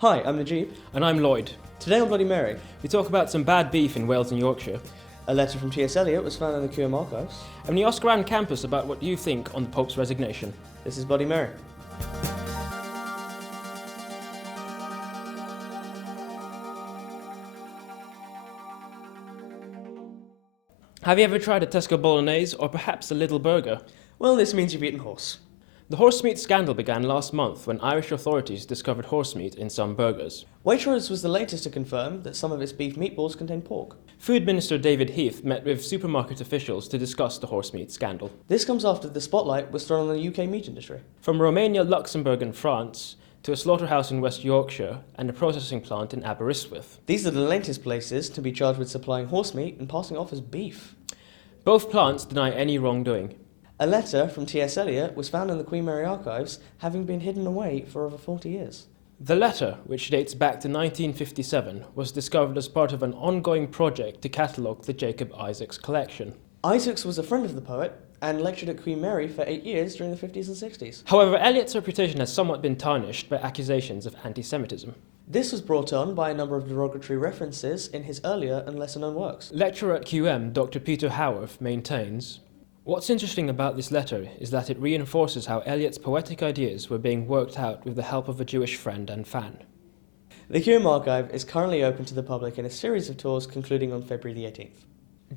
Hi, I'm Najib. And I'm Lloyd. Today on Bloody Mary, We talk about some bad beef in Wales and Yorkshire, a letter from T S Eliot was found in the QM archives. and we ask around campus about what you think on the Pope's resignation. This is Bloody Mary. Have you ever tried a Tesco Bolognese or perhaps a Little Burger? Well, this means you've eaten horse. The horse meat scandal began last month when Irish authorities discovered horse meat in some burgers. Waitrose was the latest to confirm that some of its beef meatballs contain pork. Food Minister David Heath met with supermarket officials to discuss the horse meat scandal. This comes after the spotlight was thrown on the UK meat industry. From Romania, Luxembourg and France, to a slaughterhouse in West Yorkshire and a processing plant in Aberystwyth. These are the latest places to be charged with supplying horse meat and passing off as beef. Both plants deny any wrongdoing. A letter from T S Eliot was found in the Queen Mary archives, having been hidden away for over 40 years. The letter, which dates back to 1957, was discovered as part of an ongoing project to catalogue the Jacob Isaacs collection. Isaacs was a friend of the poet and lectured at Queen Mary for 8 years during the 50s and 60s. However, Eliot's reputation has somewhat been tarnished by accusations of anti-Semitism. This was brought on by a number of derogatory references in his earlier and lesser-known works. Lecturer at QM, Dr. Peter Howarth, maintains, "What's interesting about this letter is that it reinforces how Eliot's poetic ideas were being worked out with the help of a Jewish friend and fan." The QM archive is currently open to the public in a series of tours concluding on February the 18th.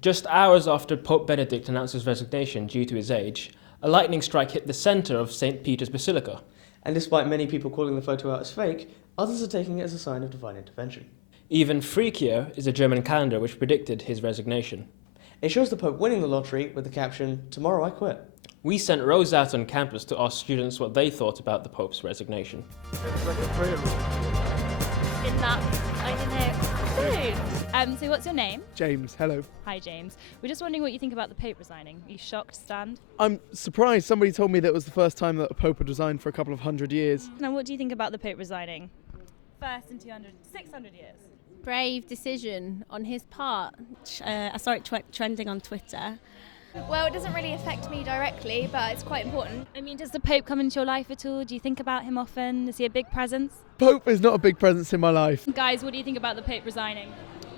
Just hours after Pope Benedict announced his resignation due to his age, a lightning strike hit the centre of St. Peter's Basilica. And despite many people calling the photo out as fake, others are taking it as a sign of divine intervention. Even freakier is a German calendar which predicted his resignation. It shows the Pope winning the lottery with the caption, "Tomorrow I quit." We sent rows out on campus to ask students what they thought about the Pope's resignation. In that, I don't know. So what's your name? James, hello. Hi, James. We're just wondering what you think about the Pope resigning. Are you shocked, Stand? I'm surprised somebody told me that it was the first time that a pope had resigned for a couple of hundred years. Now, what do you think about the Pope resigning? First in 600 years. Brave decision on his part. I saw it trending on Twitter. Well, it doesn't really affect me directly, but it's quite important. I mean, does the Pope come into your life at all? Do you think about him often? Is he a big presence? Pope is not a big presence in my life. Guys, what do you think about the Pope resigning?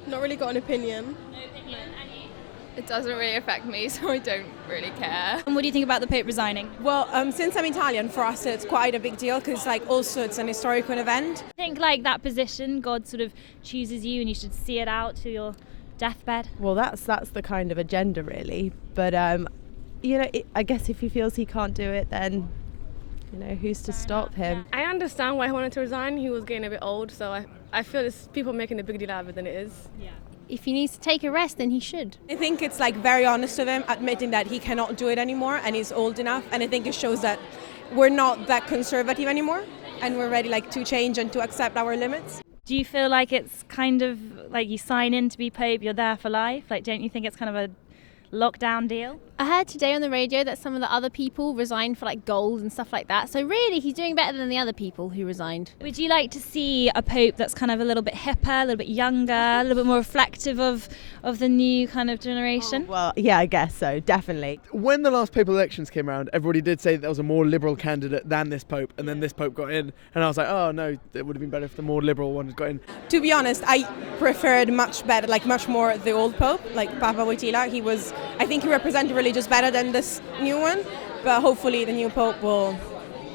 Not really got an opinion. No opinion. And you? It doesn't really affect me, so I don't really care. And what do you think about the Pope resigning? Well, since I'm Italian, for us it's quite a big deal because also it's an historical event. I think that position, God sort of chooses you and you should see it out to your deathbed. Well, that's the kind of agenda, really. But I guess if he feels he can't do it, then who's to stop him? I understand why he wanted to resign. He was getting a bit old, so I feel it's people making a big deal out of it than it is. Yeah. If he needs to take a rest, then he should. I think it's very honest of him, admitting that he cannot do it anymore and he's old enough. And I think it shows that we're not that conservative anymore and we're ready to change and to accept our limits. Do you feel like it's kind of like you sign in to be Pope, you're there for life? Don't you think it's kind of a lockdown deal? I heard today on the radio that some of the other people resigned for gold and stuff like that. So really, he's doing better than the other people who resigned. Would you like to see a Pope that's kind of a little bit hipper, a little bit younger, a little bit more reflective of the new kind of generation? Well, yeah, I guess so, definitely. When the last papal elections came around, everybody did say that there was a more liberal candidate than this pope, and then this pope got in, and I was like, oh no, it would have been better if the more liberal one had got in. To be honest, I preferred much more the old Pope, Papa Wojtyla. I think he represented religious better than this new one, but hopefully the new Pope will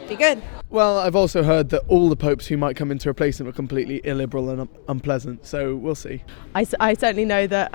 be good. Well, I've also heard that all the popes who might come in to replace him are completely illiberal and unpleasant, so we'll see. I certainly know that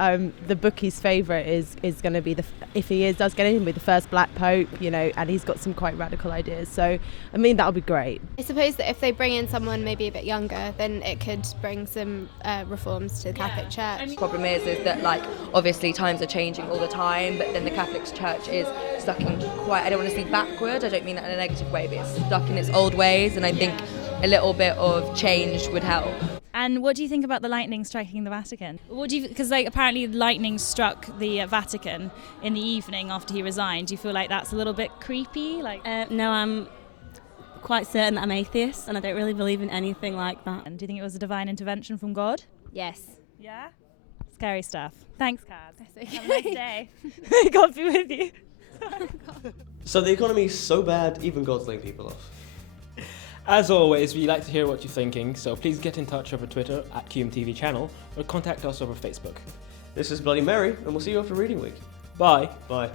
the bookie's favourite is going to be if he does get in, be the first black pope, and he's got some quite radical ideas. So, I mean, that'll be great. I suppose that if they bring in someone maybe a bit younger, then it could bring some reforms to the Catholic Church. The problem is that obviously times are changing all the time, but then the Catholic Church is stuck in I don't want to say backward, I don't mean that in a negative way, but it's stuck in its old ways, and I think a little bit of change would help. And what do you think about the lightning striking the Vatican? Because apparently lightning struck the Vatican in the evening after he resigned. Do you feel like that's a little bit creepy? No, I'm quite certain that I'm atheist and I don't really believe in anything like that. And do you think it was a divine intervention from God? Yes. Yeah? Scary stuff. Thanks, Kaz. That's okay. Have a nice day. God be with you. So the economy is so bad, even God's laying people off. As always, we like to hear what you're thinking, so please get in touch over Twitter at QMTV channel or contact us over Facebook. This is Bloody Mary, and we'll see you after Reading Week. Bye. Bye.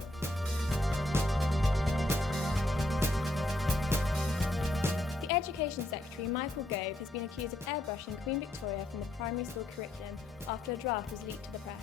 The Education Secretary, Michael Gove, has been accused of airbrushing Queen Victoria from the primary school curriculum after a draft was leaked to the press.